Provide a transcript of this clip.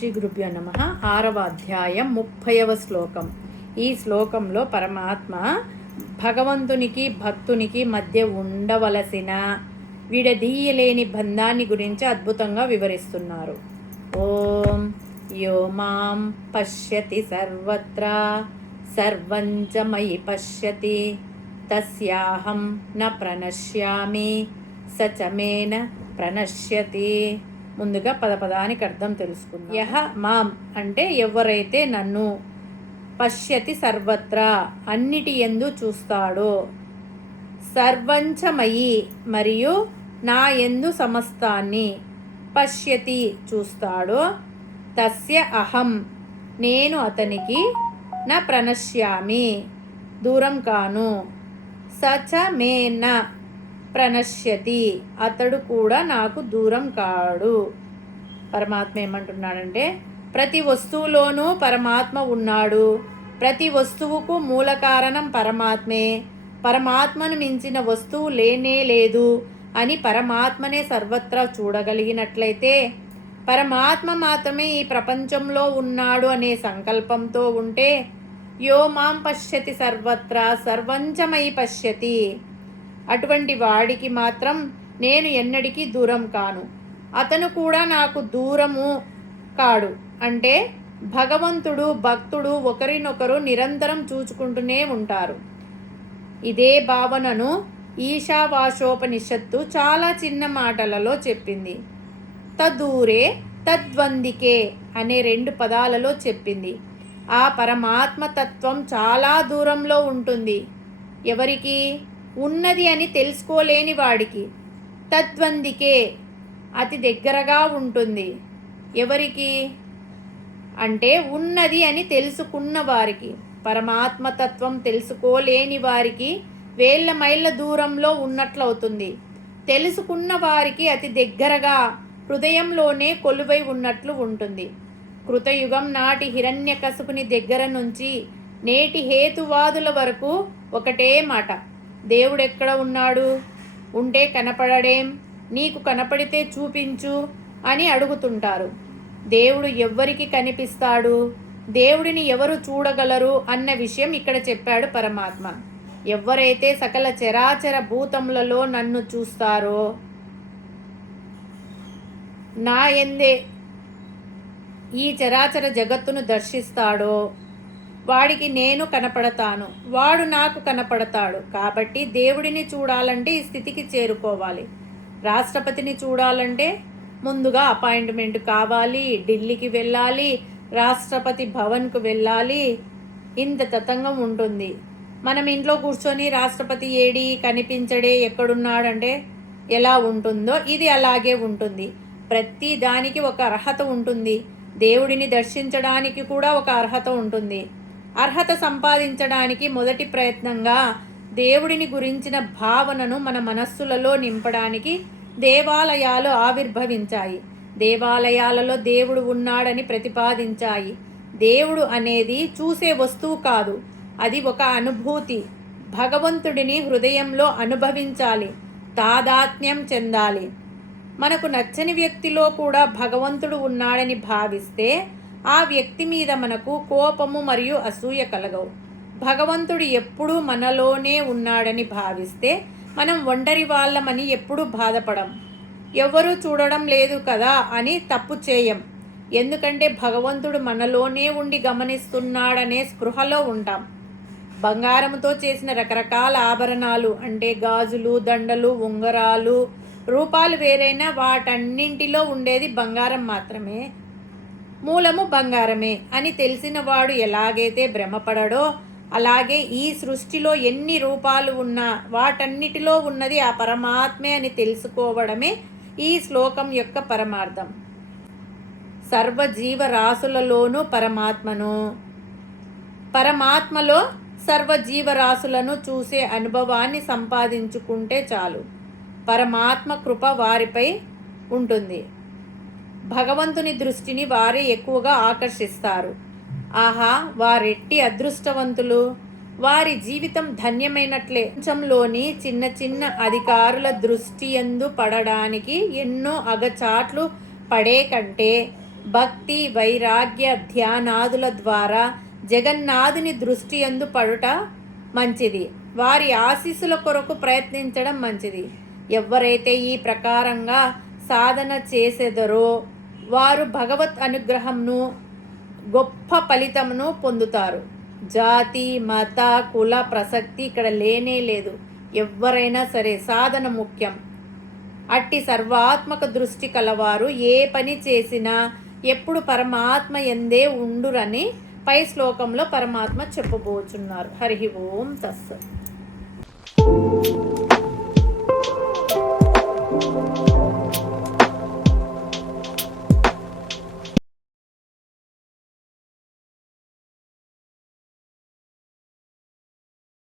శ్రీ గురుభ్యో నమః. 6వ అధ్యాయం 30వ శ్లోకం. ఈ శ్లోకంలో పరమాత్మ భగవంతునికి భక్తునికి మధ్య ఉండవలసిన విడదీయలేని బంధాన్ని గురించి అద్భుతంగా వివరిస్తున్నారు. ఓం యో మాం పశ్యతి సర్వత్రా సర్వంచ మయి పశ్యతి తస్యాహం న ప్రణశ్యామి సచమేన ప్రణశ్యతి. ముందుగా పదపదానికి అర్థం తెలుసుకుందాం. యహ మాం అంటే ఎవరైతే నన్ను, పశ్యతి సర్వత్రా అన్నిటి యందు చూస్తాడో, సర్వంచమయి మరియు నా యందు సమస్తాన్ని, పశ్యతి చూస్తాడో, తస్య అహం నేను అతనికి, న ప్రణశ్యామి దూరం కాను, సచ మే న ప్రణశ్యతి అతడు కూడా నాకు దూరం కాడు. పరమాత్మ ఏమంటున్నాడంటే ప్రతి వస్తువులోనూ పరమాత్మ ఉన్నాడు. ప్రతి వస్తువుకు మూల కారణం పరమాత్మే. పరమాత్మను మించిన వస్తువు లేనే లేదు అని పరమాత్మనే సర్వత్రా చూడగలిగినట్లయితే, పరమాత్మ మాత్రమే ఈ ప్రపంచంలో ఉన్నాడు అనే సంకల్పంతో ఉంటే, యో మాం పశ్యతి సర్వత్రా సర్వంచమయి పశ్యతి అటువంటి వాడికి మాత్రం నేను ఎన్నటికీ దూరం కాను, అతను కూడా నాకు దూరము కాడు. అంటే భగవంతుడు భక్తుడు ఒకరినొకరు నిరంతరం చూచుకుంటూనే ఉంటారు. ఇదే భావనను ఈశావాశోపనిషత్తు చాలా చిన్న మాటలలో చెప్పింది. తదూరే తద్వందికే అనే 2 పదాలలో చెప్పింది. ఆ పరమాత్మ తత్వం చాలా దూరంలో ఉంటుంది. ఎవరికి? ఉన్నది అని తెలుసుకోలేని వాడికి. తద్వందికే అతి దగ్గరగా ఉంటుంది. ఎవరికి అంటే ఉన్నది అని తెలుసుకున్న వారికి. పరమాత్మ తత్వం తెలుసుకోలేని వారికి వేల మైళ్ళ దూరంలో ఉన్నట్లవుతుంది. తెలుసుకున్న వారికి అతి దగ్గరగా హృదయంలోనే కొలువై ఉన్నట్లు ఉంటుంది. కృతయుగం నాటి హిరణ్యకశపుని దగ్గర నుంచి నేటి హేతువాదుల వరకు ఒకటే మాట, దేవుడెక్కడ ఉన్నాడు? ఉంటే కనపడడేం? నీకు కనపడితే చూపించు అని అడుగుతుంటారు. దేవుడు ఎవ్వరికి కనిపిస్తాడు? దేవుడిని ఎవరు చూడగలరు అన్న విషయం ఇక్కడ చెప్పాడు పరమాత్మ. ఎవరైతే సకల చరాచర భూతములలో నన్ను చూస్తారో, నా యందే ఈ చరాచర జగత్తును దర్శిస్తాడో, వాడికి నేను కనపడతాను, వాడు నాకు కనపడతాడు. కాబట్టి దేవుడిని చూడాలంటే ఈ స్థితికి చేరుకోవాలి. రాష్ట్రపతిని చూడాలంటే ముందుగా అపాయింట్మెంట్ కావాలి, ఢిల్లీకి వెళ్ళాలి, రాష్ట్రపతి భవన్కు వెళ్ళాలి. ఇంత తతంగం ఉంటుంది. మనం ఇంట్లో కూర్చొని రాష్ట్రపతి ఏడి కనిపించడే ఎక్కడున్నాడంటే ఎలా ఉంటుందో ఇది అలాగే ఉంటుంది. ప్రతి దానికి ఒక అర్హత ఉంటుంది. దేవుడిని దర్శించడానికి కూడా ఒక అర్హత ఉంటుంది. అర్హత సంపాదించడానికి మొదటి ప్రయత్నంగా దేవుడిని గురించిన భావనను మన మనస్సులలో నింపడానికి దేవాలయాలు ఆవిర్భవించాయి. దేవాలయాలలో దేవుడు ఉన్నాడని ప్రతిపాదించాయి. దేవుడు అనేది చూసే వస్తువు కాదు, అది ఒక అనుభూతి. భగవంతుడిని హృదయంలో అనుభవించాలి, తాదాత్మ్యం చెందాలి. మనకు నచ్చని వ్యక్తిలో కూడా భగవంతుడు ఉన్నాడని భావిస్తే ఆ వ్యక్తి మీద మనకు కోపము మరియు అసూయ కలగవు. భగవంతుడు ఎప్పుడూ మనలోనే ఉన్నాడని భావిస్తే మనం ఒంటరి వాళ్ళమని ఎప్పుడూ బాధపడం. ఎవరూ చూడడం లేదు కదా అని తప్పు చేయం. ఎందుకంటే భగవంతుడు మనలోనే ఉండి గమనిస్తున్నాడనే స్పృహలో ఉంటాం. బంగారంతో చేసిన రకరకాల ఆభరణాలు అంటే గాజులు, దండలు, ఉంగరాలు, రూపాలు వేరైనా వాటన్నింటిలో ఉండేది బంగారం మాత్రమే. మూలము బంగారమే అని తెలిసిన వాడు ఎలాగైతే భ్రమపడడో, అలాగే ఈ సృష్టిలో ఎన్ని రూపాలు ఉన్నా వాటన్నిటిలో ఉన్నది ఆ పరమాత్మే అని తెలుసుకోవడమే ఈ శ్లోకం యొక్క పరమార్థం. సర్వజీవరాశులలోనూ పరమాత్మను, పరమాత్మలో సర్వజీవరాశులను చూసే అనుభవాన్ని సంపాదించుకుంటే చాలు. పరమాత్మ కృప వారిపై ఉంటుంది. భగవంతుని దృష్టిని వారే ఎక్కువగా ఆకర్షిస్తారు. ఆహా, వారెట్టి అదృష్టవంతులు! వారి జీవితం ధన్యమైనట్లే. ప్రపంచంలోని చిన్న చిన్న అధికారుల దృష్టి యందు పడడానికి ఎన్నో అగచాట్లు పడే కంటే భక్తి వైరాగ్య ధ్యానాదుల ద్వారా జగన్నాథుని దృష్టి యందు పడుట మంచిది. వారి ఆశీస్సుల కొరకు ప్రయత్నించడం మంచిది. ఎవరైతే ఈ ప్రకారంగా సాధన చేసేదరో వారు భగవత్ అనుగ్రహంను గొప్ప ఫలితమును పొందుతారు. జాతి మత కుల ప్రసక్తి ఇక్కడ లేనే లేదు. ఎవరైనా సరే సాధన ముఖ్యం. అట్టి సర్వాత్మక దృష్టి కలవారు ఏ పని చేసినా ఎప్పుడు పరమాత్మ ఎందే ఉండురని పై శ్లోకంలో పరమాత్మ చెప్పబోచున్నారు. హరి ఓం తస్సత్.